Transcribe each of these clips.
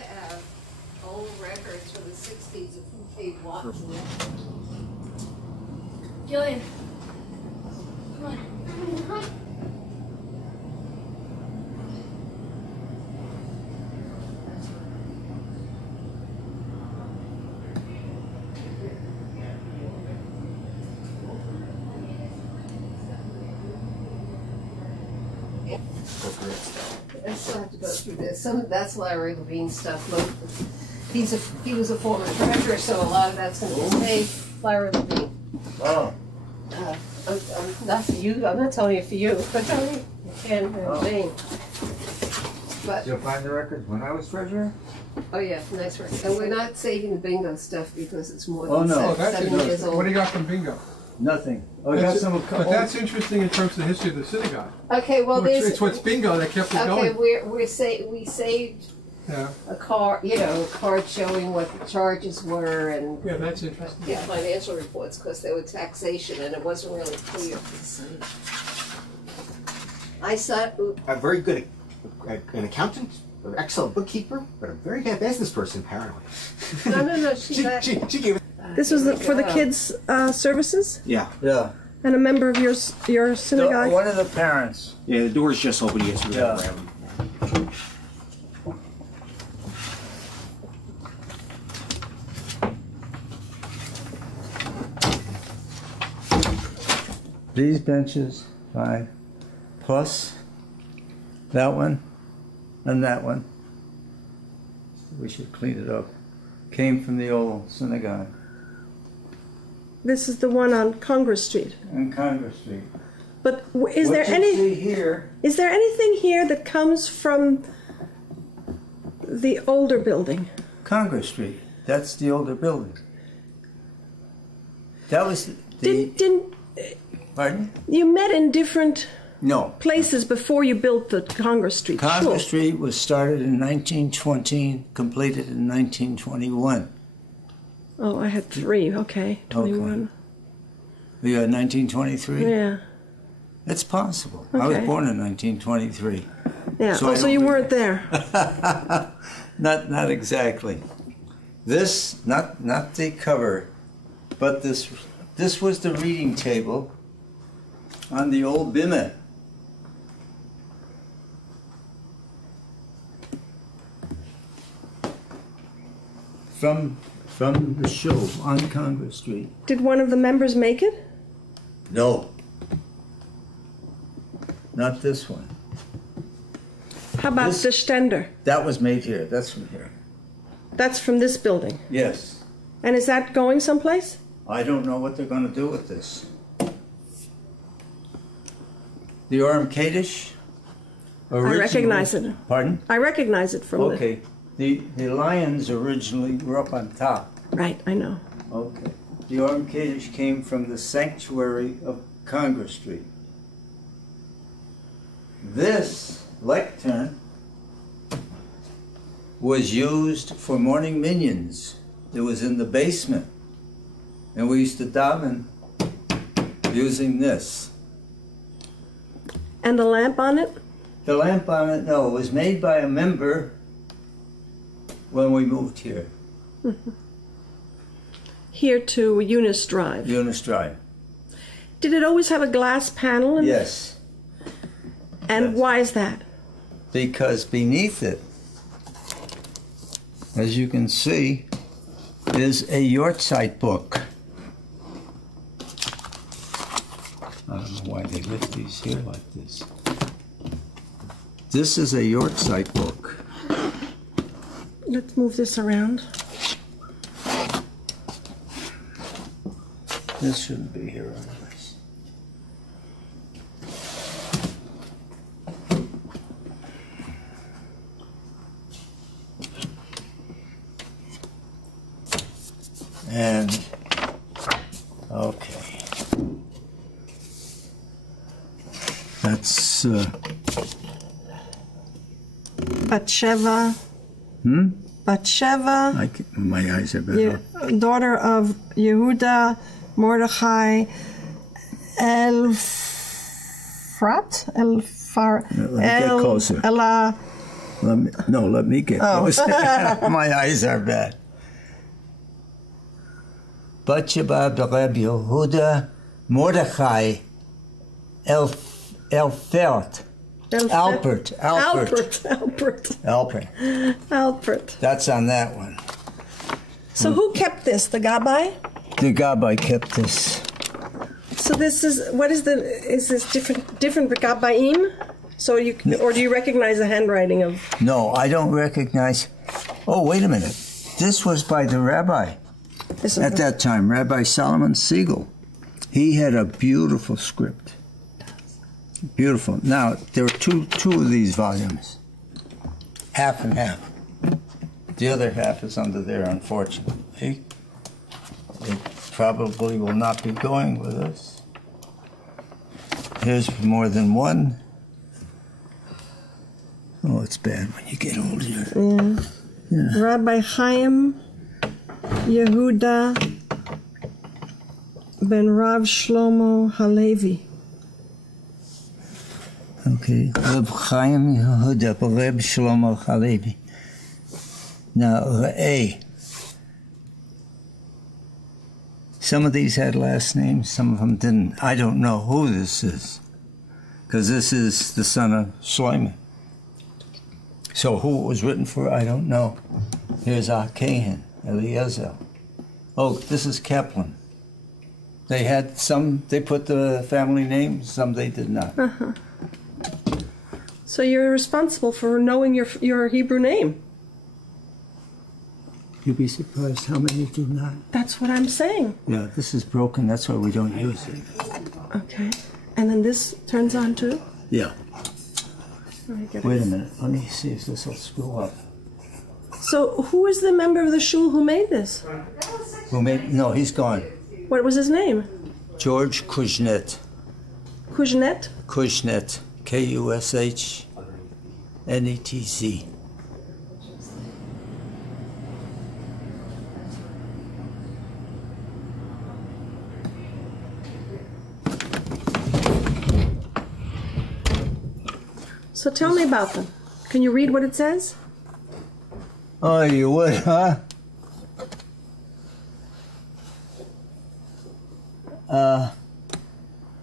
have old records from the 60s of who paid what. Gillian, come on. I still have to go through this. Some of that's Larry Levine stuff. He was a former treasurer, so a lot of that's going to stay Larry Levine. Oh. Not for you. I'm not telling you for you, but telling you Ken Levine. But You'll find the records when I was treasurer? oh yeah, nice record. And we're not saving the bingo stuff because it's more Oh, than no. seven years old. What do you got from bingo? Nothing. Oh, I got some. But that's interesting in terms of the history of the synagogue. Okay, well It's what's bingo that kept it okay, going. we saved Yeah. a card, a card showing what the charges were and Yeah, that's interesting. yeah, financial reports because they were taxation and it wasn't really clear. I saw. I'm very good at an accountant, an excellent bookkeeper, but a very bad business person apparently. No. She gave it. This was for the kids' services? Yeah. Yeah. And a member of your synagogue? One of the parents. Yeah, the door's just open. Yes, we Yeah. These benches, 5, plus that one and that one. We should clean it up. Came from the old synagogue. This is the one on Congress Street. On Congress Street. But is there see here? Is there anything here that comes from the older building? Congress Street. That's the older building. That was the. Didn't Pardon? you met in different No. places before you built the Congress Street Congress shul? Street was started in 1920, completed in 1921. Oh, I had 3. Okay, 21. We got 1923? Yeah. It's possible. I was Okay. born in 1923. Yeah. So I So don't you re- weren't there. Not exactly. This, not the cover, but this was the reading table on the old B'nai. From the show on Congress Street. Did one of the members make it? No. Not this one. How about This- the Stender? That was made here. That's from here. That's from this building. Yes. And is that going someplace? I don't know what they're going to do with this. The Orem Kaddish. I recognize it. Pardon? I recognize it from Okay. The lions originally were up on top. Right, I know. Okay. The Orem Kaddish came from the sanctuary of Congress Street. This lectern was used for morning minions. It was in the basement. And we used to daven using this. And the lamp on it? The lamp on it, no, it was made by a member when we moved here. Here to Eunice Drive. Eunice Drive. Did it always have a glass panel? Yes, And yes. why is that? because beneath it, as you can see, is a Yortzeit book. I don't know why they lift these here like this. This is a Yortzeit book. Let's move this around. This shouldn't be here otherwise. And, okay. That's, Batsheva. Batsheva, my eyes are better. daughter of Yehuda Mordechai Elfrat? Let me get closer. Ela Let me get those. My eyes are bad. Batsheba Bereb Yehuda Mordechai Alpert. That's on that one. So who kept this? The Gabbai? The Gabbai kept this. So this is is this different Gabbaim? So or do you recognize the handwriting of? No, I don't recognize. Oh, wait a minute. This was by the rabbi at that time, Rabbi Solomon Siegel. He had a beautiful script. Beautiful. Now there are two of these volumes, half and half. The other half is under there, unfortunately. It probably will not be going with us. Here's more than one. Oh, it's bad when you get older. Yeah. Rabbi Chaim Yehuda ben Rav Shlomo Halevi. Okay, Reb Chaim Yehuda ben Reb Shlomo Halevi. Now, A. Some of these had last names, some of them didn't. I don't know who this is, because this is the son of Shlomo. So who it was written for, I don't know. Here's Akahan, Eliezer. Oh, this is Kaplan. They had some, they put the family name, some they did not. Uh-huh. So you're responsible for knowing your Hebrew name. You'd be surprised how many do not. That's what I'm saying. Yeah, this is broken, that's why we don't use it. Okay. And then this turns on too? Yeah. Wait a minute, let me see if this will screw up. So who is the member of the shul who made this? Who made, no, he's gone. What was his name? George Kushnet. Kushnet? Kushnet, K-U-S-H-N-E-T-Z. So tell me about them. Can you read what it says? Oh, you would, huh?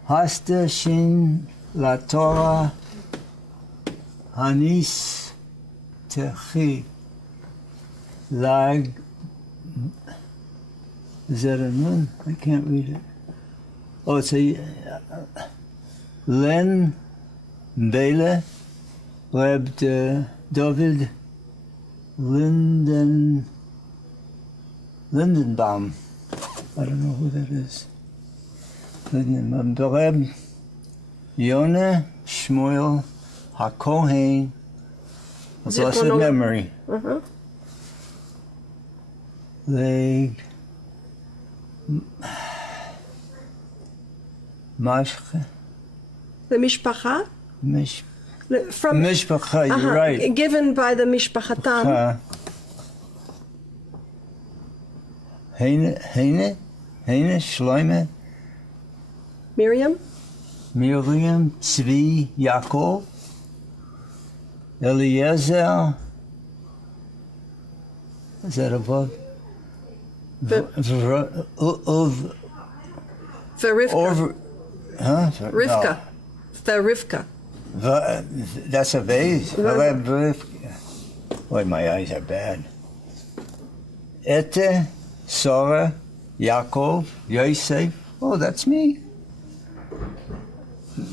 Hasta Shin La Torah Hanis Techi Lag. Is that a nun? I can't read it. Oh, it's a Len Bele Reb David Lindenbaum. I don't know who that is. Lindenbaum. Reb Yonah Shmuel HaKohen. A blessed memory. Uh-huh. Leg Mashche. The Mishpacha? From Mishpacha, you're right. Given by the Mishpachatam. Heine, Shloime. Miriam? Miriam, Tzvi, Yaakov. Eliezer. Is that above? Verivka. Huh? Rivka. No. Verivka. That's a vase. Boy, my eyes are bad. Ete, Sora, Yaakov, Yosef. Oh, that's me.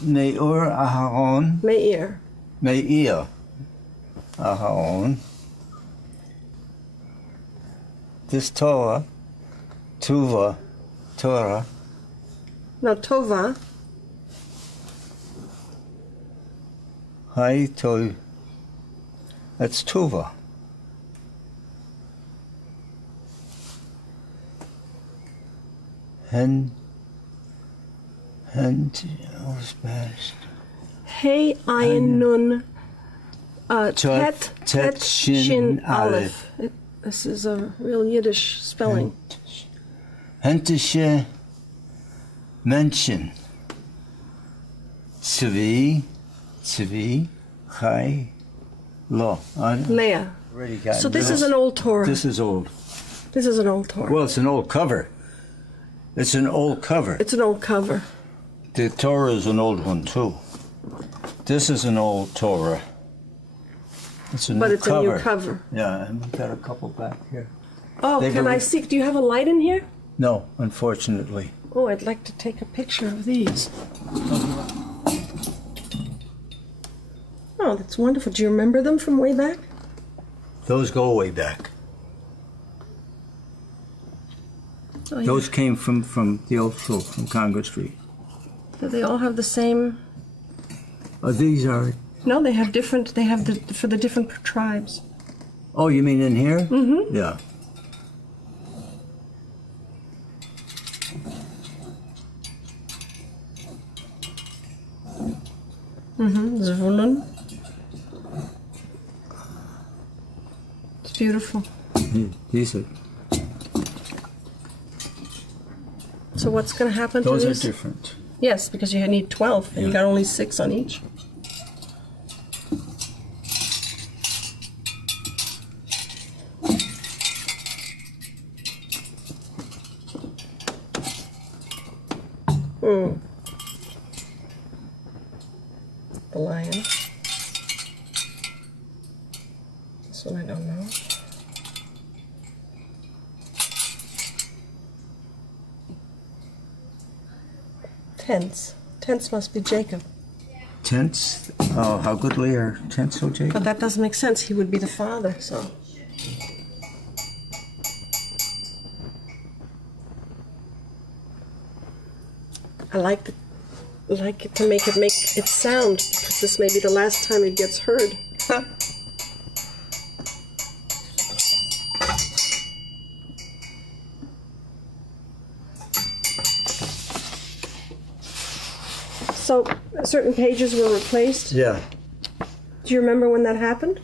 Meir, Aharon. Meir. Aharon. This Torah, Torah. No, Tova. Hai Toi. That's Tuva. And oh, Spanish. Hey Ayin Nun Tet Shin Aleph. This is a real Yiddish spelling. Hentische Menschen. Tzvi, Chai, Law. Leah. Already got So this is an old Torah. This is old. This is an old Torah. Well, it's an old cover. It's an old cover. It's an old cover. The Torah is an old one too. This is an old Torah. It's a But new it's cover. a new cover. Yeah, and we've got a couple back here. Oh, They've can I already- see? Do you have a light in here? No, unfortunately. Oh, I'd like to take a picture of these. Oh, that's wonderful. Do you remember them from way back? Those go way back. Oh, yeah. Those came from the old school, from Congress Street. Do they all have the same? Oh, these are... No, they have different. They have for the different tribes. Oh, you mean in here? Mm-hmm. Yeah. Mm-hmm. Zvulun. It's beautiful. These are... So what's going to happen Those to are these? different. Yes, because you need 12, and you Yeah. got only 6 on each. Hmm. The lion. This one I don't know. Tents. Tents must be Jacob. Tents? Oh, how goodly are tents, O Jacob? But that doesn't make sense. He would be the father, so. I like it to make it sound, because this may be the last time it gets heard. So certain pages were replaced. Yeah. Do you remember when that happened?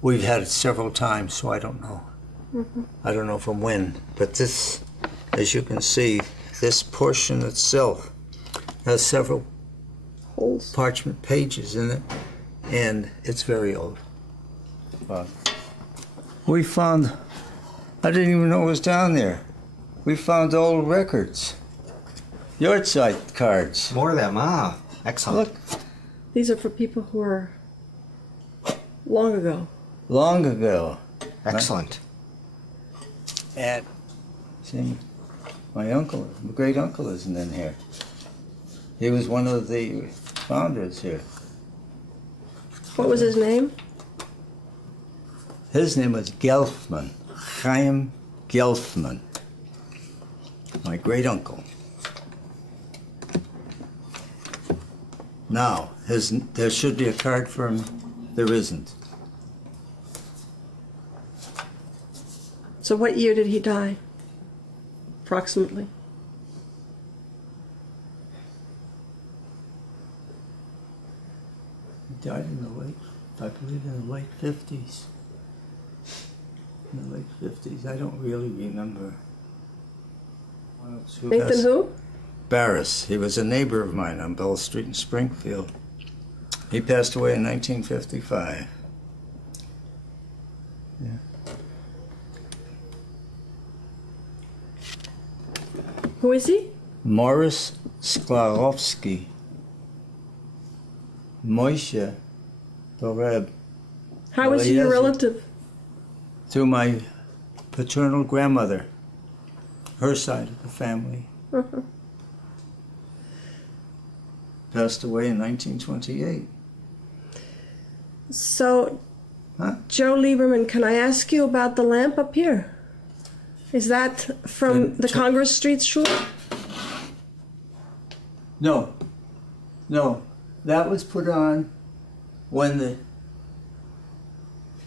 We've had it several times, so I don't know. Mm-hmm. I don't know from when. But this, as you can see, this portion itself has several Holes. parchment pages in it, and it's very old. But we found, I didn't even know it was down there. We found old records, yahrzeit cards. More of them, ah. Excellent. Look, These are for people who are long ago. long ago. Excellent. And see, my uncle, my great uncle isn't in here. He was one of the founders here. What was his name? His name was Gelfman, Chaim Gelfman, my great uncle. Now, there should be a card for him. There isn't. So what year did he die? Approximately. He died in the late, I believe in the late 50s. In the late 50s. I don't really remember. Nathan who? Barris. He was a neighbor of mine on Bell Street in Springfield. He passed away in 1955. Yeah. Who is he? Morris Sklarowski. Moshe Doreb. How Well, is he he your has it. relative? Through my paternal grandmother, her side of the family. Uh-huh. Passed away in 1928. So, Huh? Joe Lieberman, can I ask you about the lamp up here? Is that from the Congress Street shul? No. No. That was put on when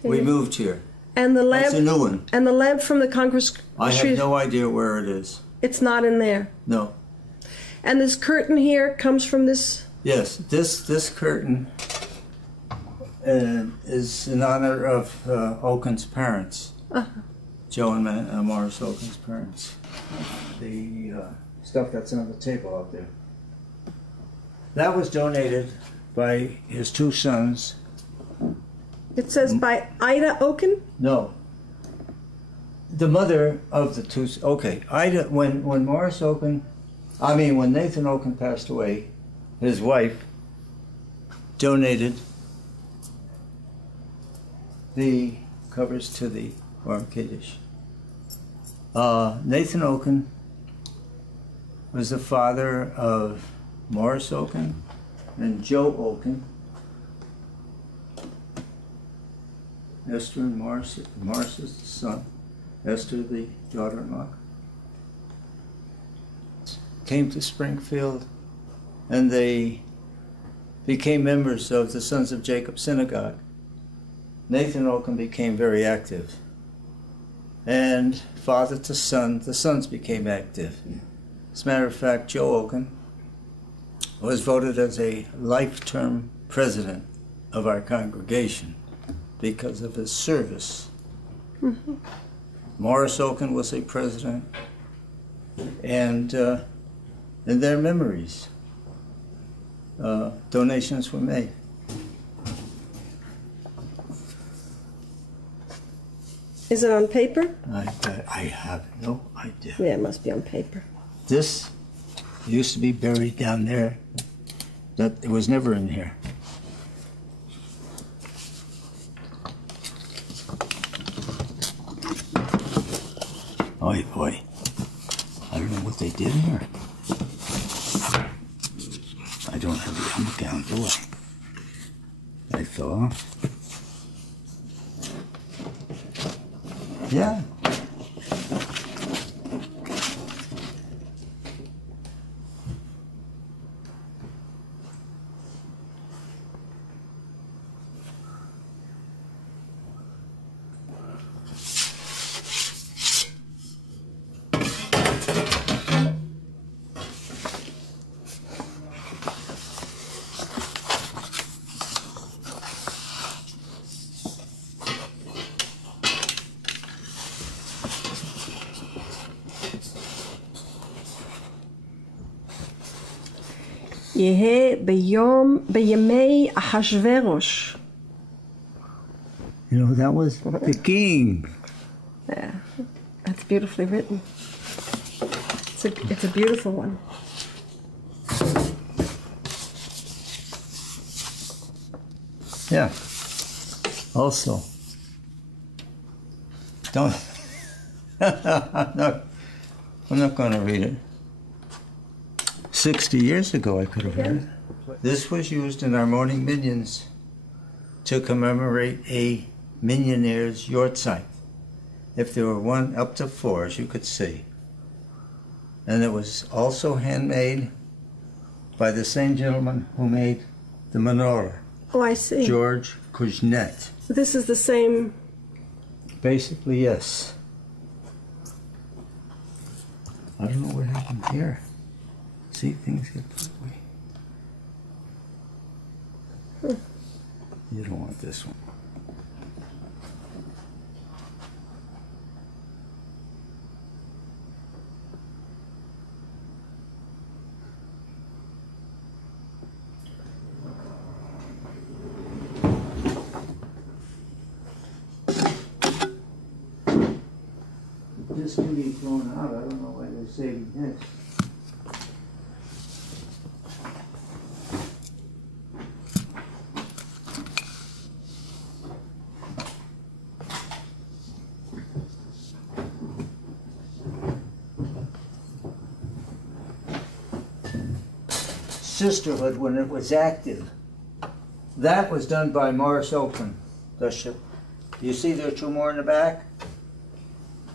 we moved here. And the That's a lamp new one. and the lamp from the Congress I Street, have no idea where it is. it's not in there. No. And this curtain here comes from this. Yes, this curtain is in honor of Oaken's parents, Joe and Morris Oaken's parents. The stuff that's on the table out there. That was donated by his two sons, It says by Ida Oken? No. The mother of the two. Okay, Ida. When when Nathan Oken passed away, his wife donated the covers to the Orm Kiddush. Nathan Oken was the father of Morris Oken and Joe Oken. Esther and Morris is the son. Esther, the daughter-in-law, came to Springfield, and they became members of the Sons of Jacob Synagogue. Nathan Oken became very active, and father to son, the sons became active. As a matter of fact, Joe Oken was voted as a life-term president of our congregation because of his service. Mm-hmm. Morris Oken was a president, and in their memories, donations were made. Is it on paper? I have no idea. Yeah, it must be on paper. This used to be buried down there. That it was never in here. Oy, boy. I don't know what they did here. I don't have the umber gown, do I? I fell off. Yeah. יהא בימי אחשוורוש. You know, that was the king. Yeah, that's beautifully written. It's a beautiful one. Yeah. Also, don't. I'm not going to read it. 60 years ago, I could have read it. This was used in our morning minions to commemorate a mignonaire's yortzeit. If there were one up to four, as you could see. And it was also handmade by the same gentleman who made the menorah. Oh, I see. George Kuznet. This is the same. Basically, yes. I don't know what happened here. See, things get put away. You don't want this one. This can be thrown out. I don't know why they're saving this. Sisterhood, when it was active, that was done by Morris Open. You see there are two more in the back?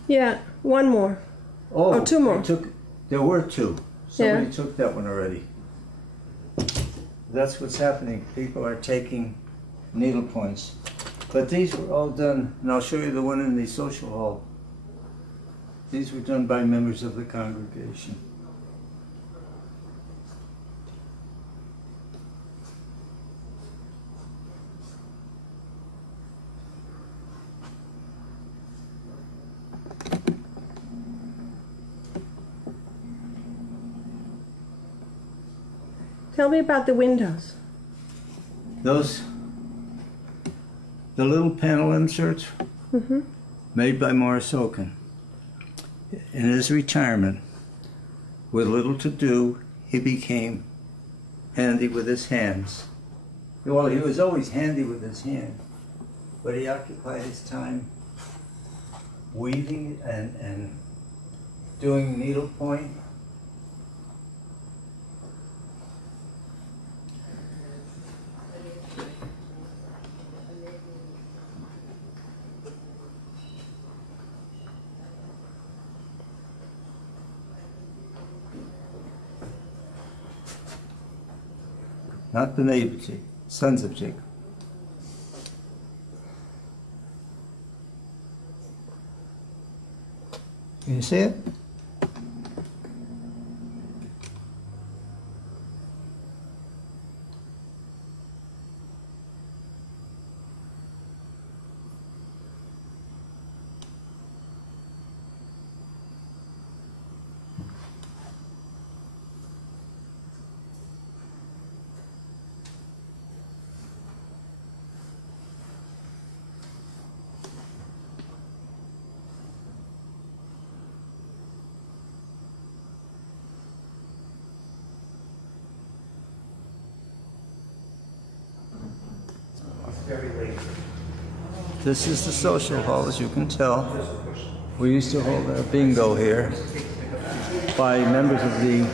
Yeah, one more. Oh, two more. There were two. Somebody Yeah. took that one already. That's what's happening. People are taking needle points. But these were all done, and I'll show you the one in the social hall. These were done by members of the congregation. Tell me about the windows. Those the little panel inserts made by Morris Oaken. In his retirement, with little to do, he became handy with his hands. Well, he was always handy with his hand, but he occupied his time weaving and doing needlepoint. Not the neighbor Jacob, sons of Jacob. Can you see it? This is the social hall, as you can tell. We used to hold our bingo here by members of the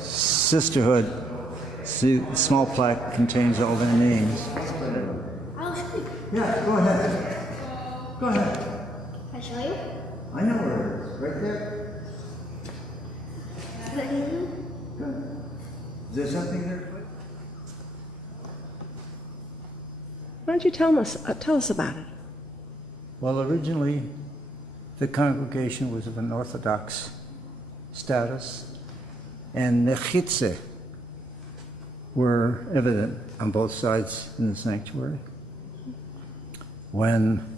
sisterhood. See, the small plaque contains all their names. Yeah, go ahead. Go ahead. Can I show you? I know where it is. Right there. Good. Is there something there? Why don't you tell us about it? Well, originally, the congregation was of an Orthodox status, and mechitze were evident on both sides in the sanctuary. When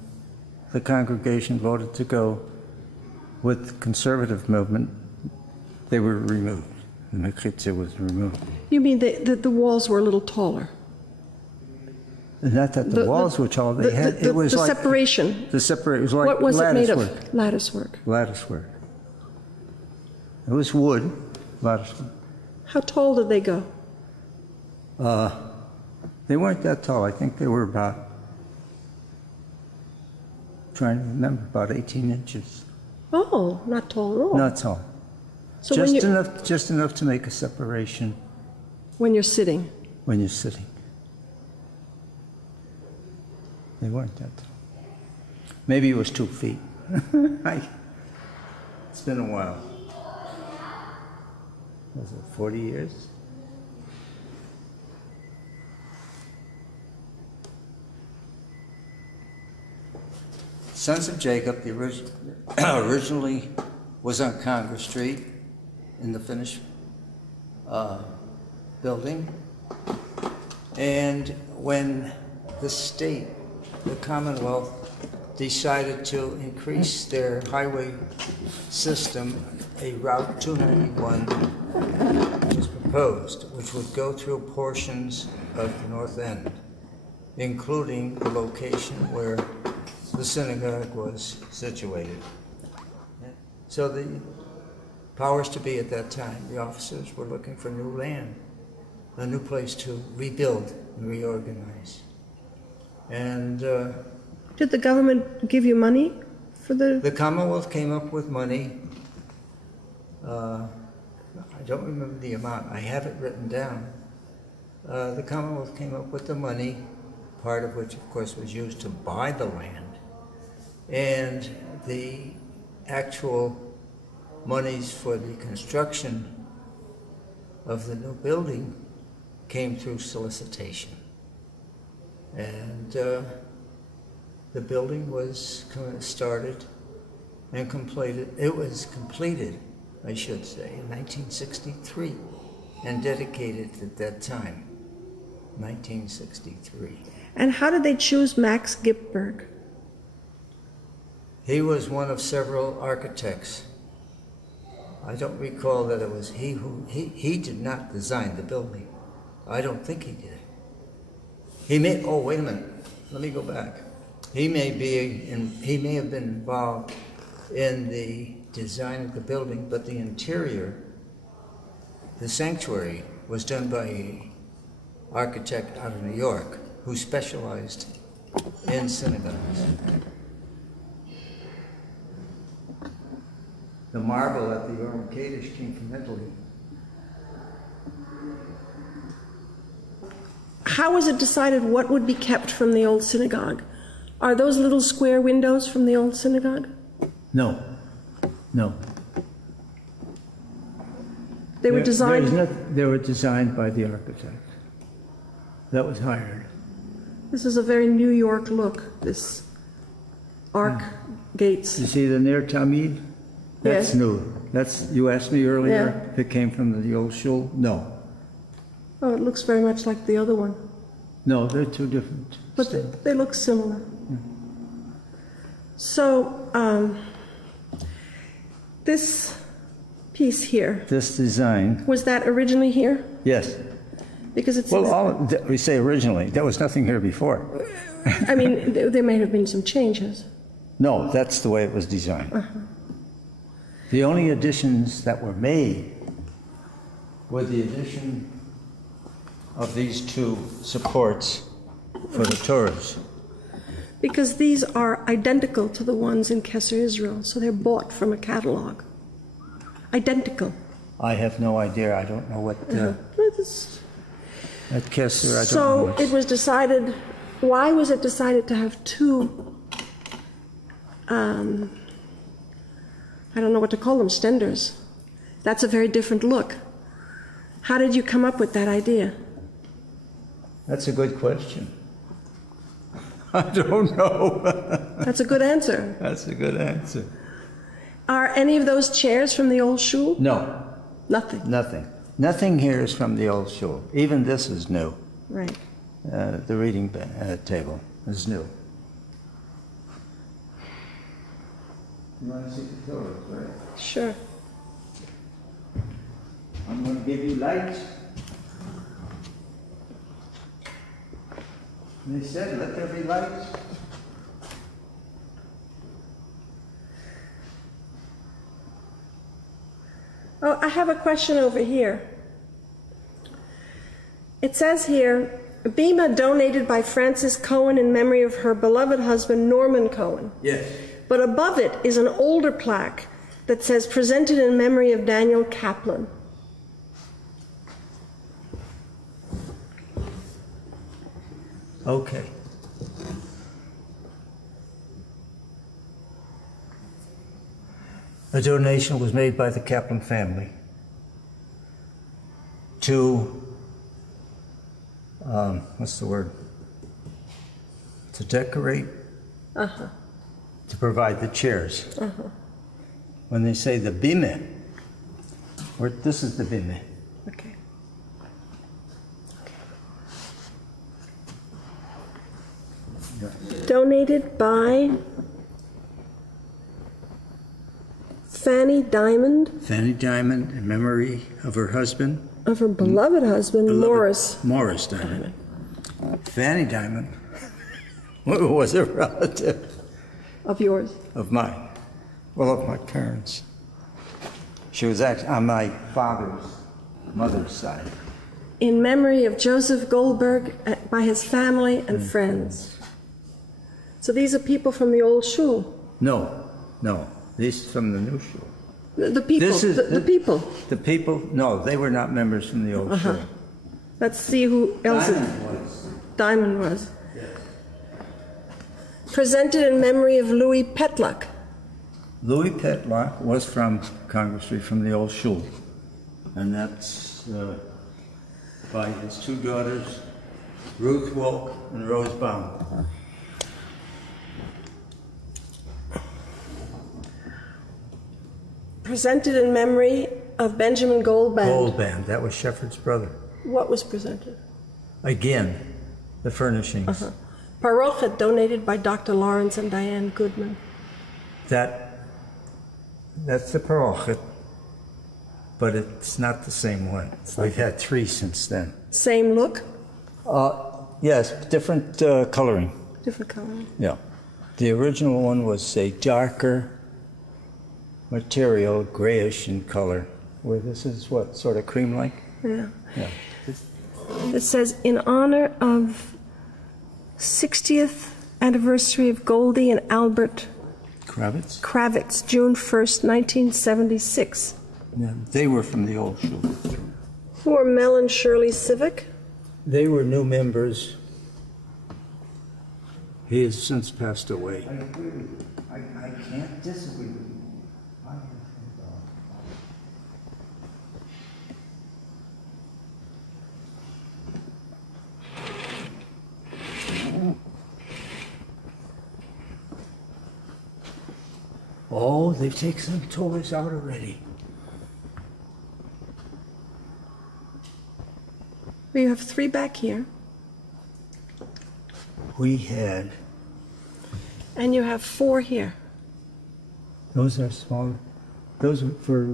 the congregation voted to go with the conservative movement, they were removed. The mechitze was removed. You mean the walls were a little taller? Not that the walls were tall. They had it was the like separation. The separation was like What was it made latticework. of? Lattice work. Lattice work. It was wood, lattice work. How tall did they go? They weren't that tall. I think they were about, trying to remember, about 18 inches. Oh, not tall at all. Not tall. So Just enough to make a separation when you're sitting. when you're sitting. They weren't that tall. Maybe it was 2 feet. It's been a while. Was it 40 years? Sons of Jacob, originally was on Congress Street in the finished building. And when the state, the Commonwealth, decided to increase their highway system, a Route 291 was proposed, which would go through portions of the North End, including the location where the synagogue was situated. So the powers to be at that time, the officers were looking for new land, a new place to rebuild and reorganize. And Did the government give you money for the? the Commonwealth came up with money. I don't remember the amount. I have it written down. The Commonwealth came up with the money, part of which, of course, was used to buy the land. And the actual monies for the construction of the new building came through solicitation. And the building was started and completed. It was completed, I should say, in 1963 and dedicated at that time, 1963. And how did they choose Max Gipberg? He was one of several architects. I don't recall that it was he who, he did not design the building. I don't think he did. He made, oh, wait a minute. let me go back. He may have been involved in the design of the building, but the interior, the sanctuary, was done by an architect out of New York who specialized in synagogues. The marble at the Urim Kodesh came from Italy. How was it decided what would be kept from the old synagogue? Are those little square windows from the old synagogue? No, no. They were designed. They were designed by the architect that was hired. This is a very New York look, this arc gates. You see the Ner Tamid? That's Yes. new. You asked me earlier if it came from the old shul? No. Oh, it looks very much like the other one. No, they're two different. But they look similar. So, this piece here, This design, was that originally here? yes. Because it's, Well, we say originally. There was nothing here before. I mean, there may have been some changes. No, that's the way it was designed. The only additions that were made were the addition of these two supports for the Torahs. Because these are identical to the ones in Kesser Israel, so they're bought from a catalog. Identical. I have no idea. I don't know what It's- at Kessler. I don't know. So what's- it was decided, why was it decided to have two, I don't know what to call them, stenders? That's a very different look. How did you come up with that idea? That's a good question. I don't know. That's a good answer. That's a good answer. Are any of those chairs from the old shul? No, Nothing. nothing. Nothing here is from the old shul. Even this is new. Right. The reading table is new. You want to see the Torah, right? Sure. I'm going to give you light. And they said, let there be light. Oh, I have a question over here. It says here, Bima donated by Frances Cohen in memory of her beloved husband, Norman Cohen. Yes. But above it is an older plaque that says, presented in memory of Daniel Kaplan. Okay. A donation was made by the Kaplan family to, what's the word? To decorate, to provide the chairs. When they say the bime, this is the bime. Okay. Donated by Fanny Diamond, Fanny Diamond, in memory of her husband. of her beloved husband, Morris. Morris Diamond. Fanny Diamond was a relative Of yours. of mine, well, of my parents. She was actually on my mother's side. In memory of Joseph Goldberg by his family and friends. So these are people from the old shul. No, these from the new shul. The people. This is- the people. The people, no, they were not members from the old shul. Let's see who else Diamond was. Diamond was. Presented in memory of Louis Petluck. Louis Petlock was from Congress Street, from the old shul. And that's by his two daughters, Ruth Wolk and Rose Baum. Presented in memory of Benjamin Goldband. Goldband, that was Shepherd's brother. What was presented? Again, the furnishings. Parochet donated by Dr. Lawrence and Diane Goodman. That's the parochet, but it's not the same one. We've had three since then. Same look, Yes, different coloring. Different color. Yeah. The original one was a darker material, grayish in color, where this is what, sort of cream-like? Yeah. Yeah. It says, in honor of 60th anniversary of Goldie and Albert Kravitz? Kravitz, June 1st, 1976. Yeah, they were from the old shoe. Who are Mel and Shirley Civic? They were new members. He has since passed away. I agree with you. I can't disagree with you. Oh, they've taken some toys out already. We have 3 back here. We had, And you have 4 here. those are small, those are for,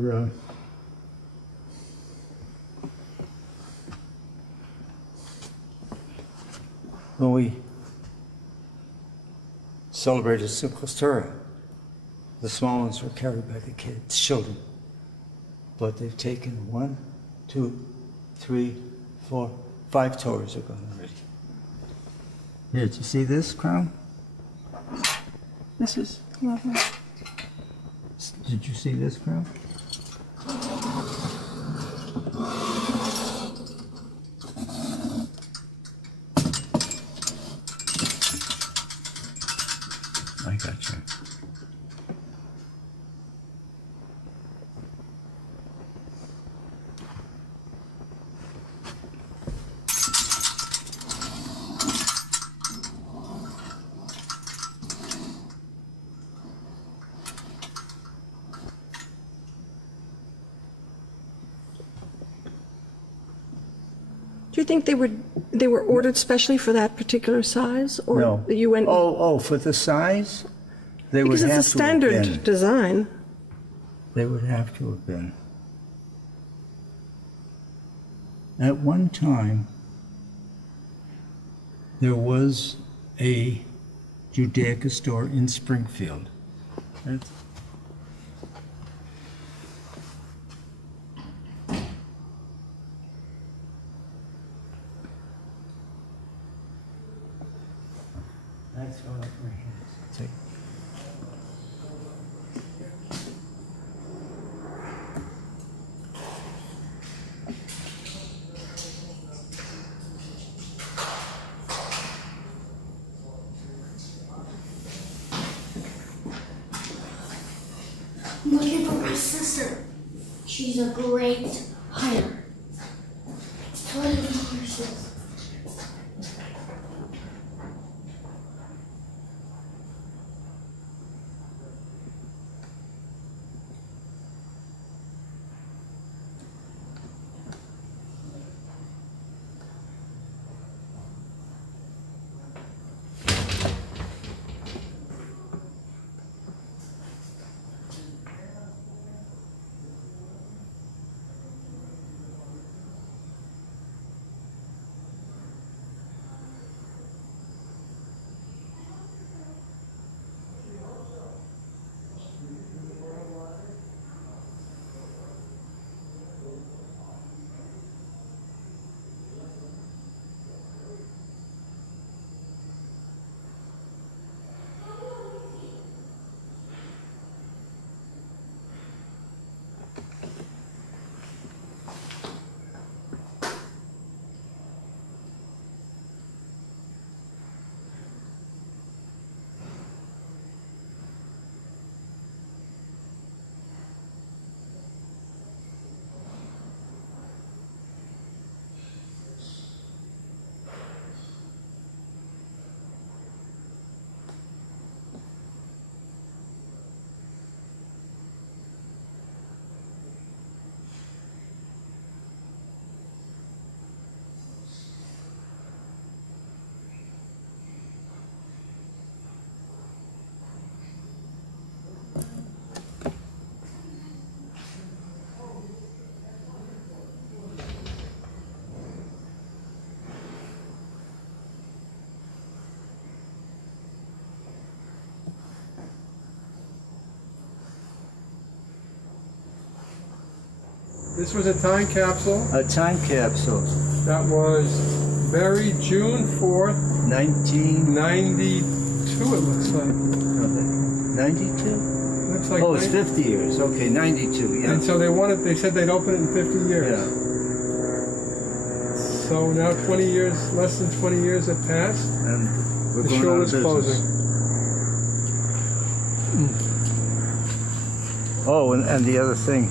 when we celebrated Simchas, the small ones were carried by the kids, children. But they've taken 1, 2, 3, 4, 5 toys are gone already. Here, did you see this crown? This is lovely. Did you see this crown? I got you. Do you think they were ordered specially for that particular size, or No. you went? Oh, for the size? They because would have it's a to have standard been. design. They would have to have been. At one time, there was a Judaica store in Springfield. That's all right here. Take. I'm looking for my sister. She's a great hunter. What are these horses? This was a time capsule A time capsule. that was buried June 4th, 1992. 92, it looks like. Looks like Oh, it's 90. 50 years. Okay, 92. Yeah. And so they said they'd open it in 50 years. Yeah. So now 20 years, less than 20 years have passed. And we're The going shul out of is business. closing. Oh, and the other thing.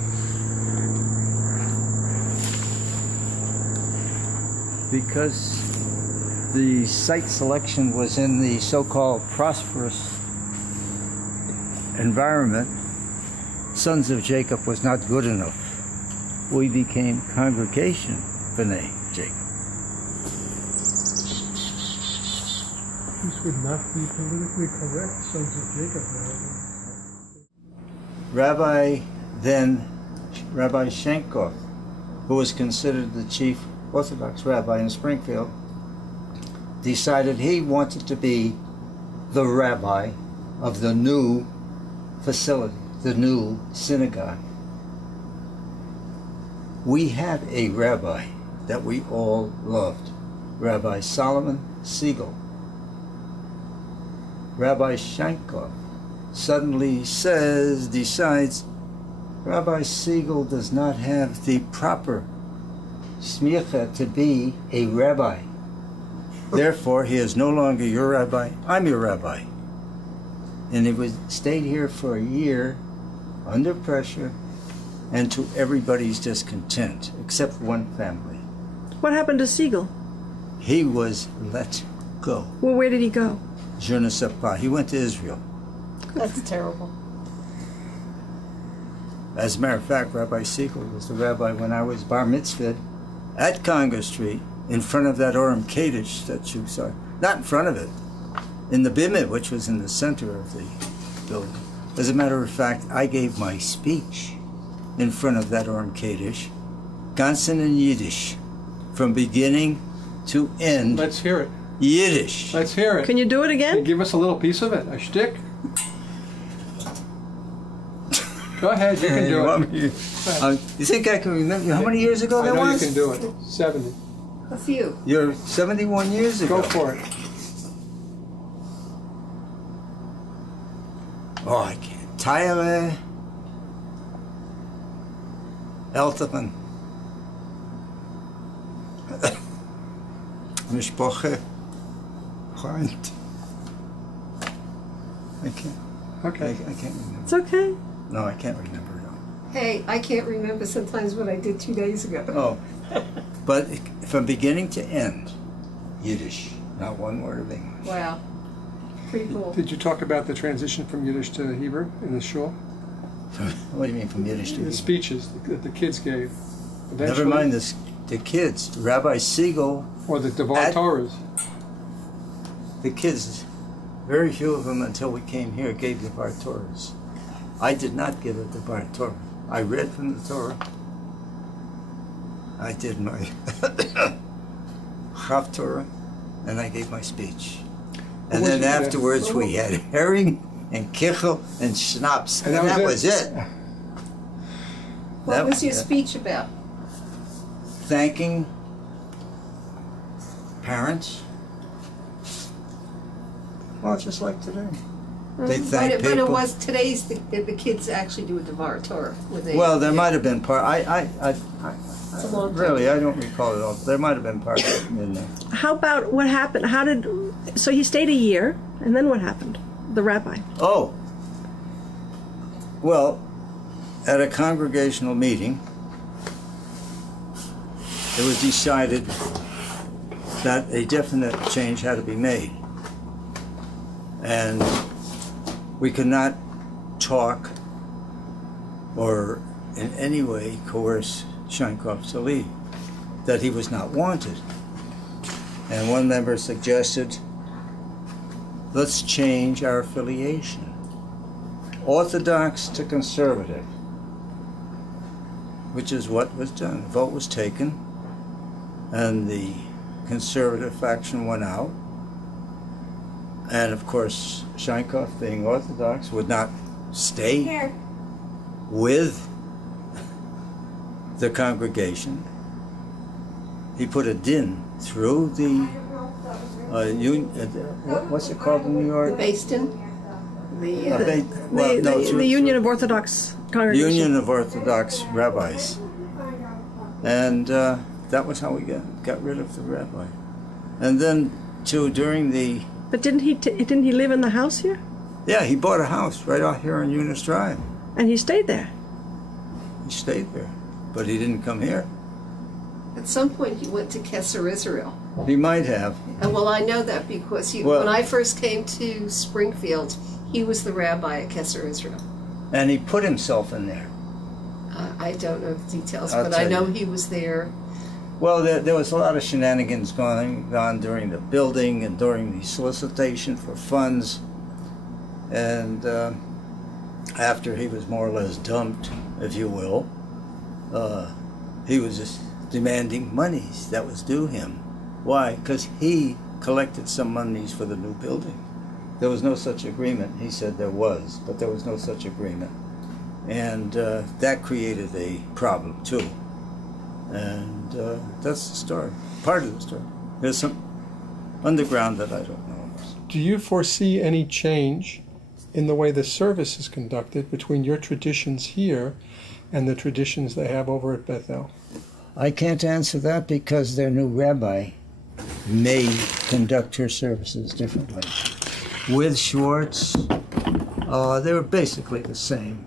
Because the site selection was in the so-called prosperous environment, Sons of Jacob was not good enough. We became Congregation B'nai Jacob. This would not be politically correct, Sons of Jacob. Rabbi Shankov, who was considered the chief Orthodox rabbi in Springfield, decided he wanted to be the rabbi of the new facility, the new synagogue. We had a rabbi that we all loved, Rabbi Solomon Siegel. Rabbi Shankov suddenly decides Rabbi Siegel does not have the proper smicha to be a rabbi. Therefore, he is no longer your rabbi, I'm your rabbi. And he stayed here for a year under pressure and to everybody's discontent, except one family. What happened to Siegel? He was let go. Well, where did he go? Je ne sais pas. He went to Israel. That's terrible. As a matter of fact, Rabbi Siegel was the rabbi when I was bar mitzvahed at Congress Street in front of that Orem Kaddish that you saw. Not in front of it, in the Bimit, which was in the center of the building. As a matter of fact, I gave my speech in front of that Orem Kaddish, ganzen in Yiddish, from beginning to end. Let's hear it. Yiddish. Let's hear it. Can you do it again? Give us a little piece of it, a shtick. Go ahead, you can do it. Want me- you think I can remember? How many years ago I that know was? you can do it. 70. A few. You're 71 years ago. Go for it. Oh, I can't. Tyler Elterman. Mishpoche. Freund. I can't. Okay. I can't remember. It's okay. No, I can't remember. No. Hey, I can't remember sometimes what I did 2 days ago. Oh, but from beginning to end, Yiddish. Not one word of English. Wow. Pretty cool. Did you talk about the transition from Yiddish to Hebrew in the shul? What do you mean from Yiddish to The Hebrew? speeches that the kids gave. Never Eventually- mind this. The kids. Rabbi Siegel. Or the Devar At- Torahs. The kids, very few of them until we came here, gave the Bar Torahs. I did not give it the Bar Torah. I read from the Torah. I did my Chav Torah, and I gave my speech. And What then was it? afterwards we had herring and kichel and schnapps, And and that that was was it? it. What That was your it. speech about? Thanking parents. Well, just like today. They thank But people. it was today's, the kids actually do a Devar Torah. When they, Well, there might have been part. a long time Really, I don't recall it all. There might have been part of it in there. How about what happened? So he stayed a year, and then what happened? The rabbi. Oh. Well, at a congregational meeting, it was decided that a definite change had to be made. And we could not talk or in any way coerce Shankov to leave, that he was not wanted. And one member suggested, let's change our affiliation. Orthodox to conservative, which is what was done. A vote was taken, and the conservative faction went out. And of course, Shankov, being Orthodox, would not stay with the congregation. He put a din through the what's it called in New York? Based-in? The Union of Orthodox Congregation. Union of Orthodox Rabbis. And that was how we got rid of the rabbi. And then, too, during the... But didn't he live in the house here? Yeah, he bought a house right out here on Eunice Drive. And he stayed there? He stayed there, but he didn't come here. At some point he went to Kesser Israel. He might have. And well, I know that because when I first came to Springfield, he was the rabbi at Kesser Israel. And he put himself in there. I don't know the details, I'll but I know tell you. he was there. Well, there was a lot of shenanigans going on during the building and during the solicitation for funds. And after he was more or less dumped, if you will, he was just demanding monies that was due him. Why? Because he collected some monies for the new building. There was no such agreement. He said there was, but there was no such agreement. And that created a problem, too. And that's the story, part of the story. There's some underground that I don't know. Do you foresee any change in the way the service is conducted between your traditions here and the traditions they have over at Bethel? I can't answer that because their new rabbi may conduct her services differently. With Schwartz, they were basically the same.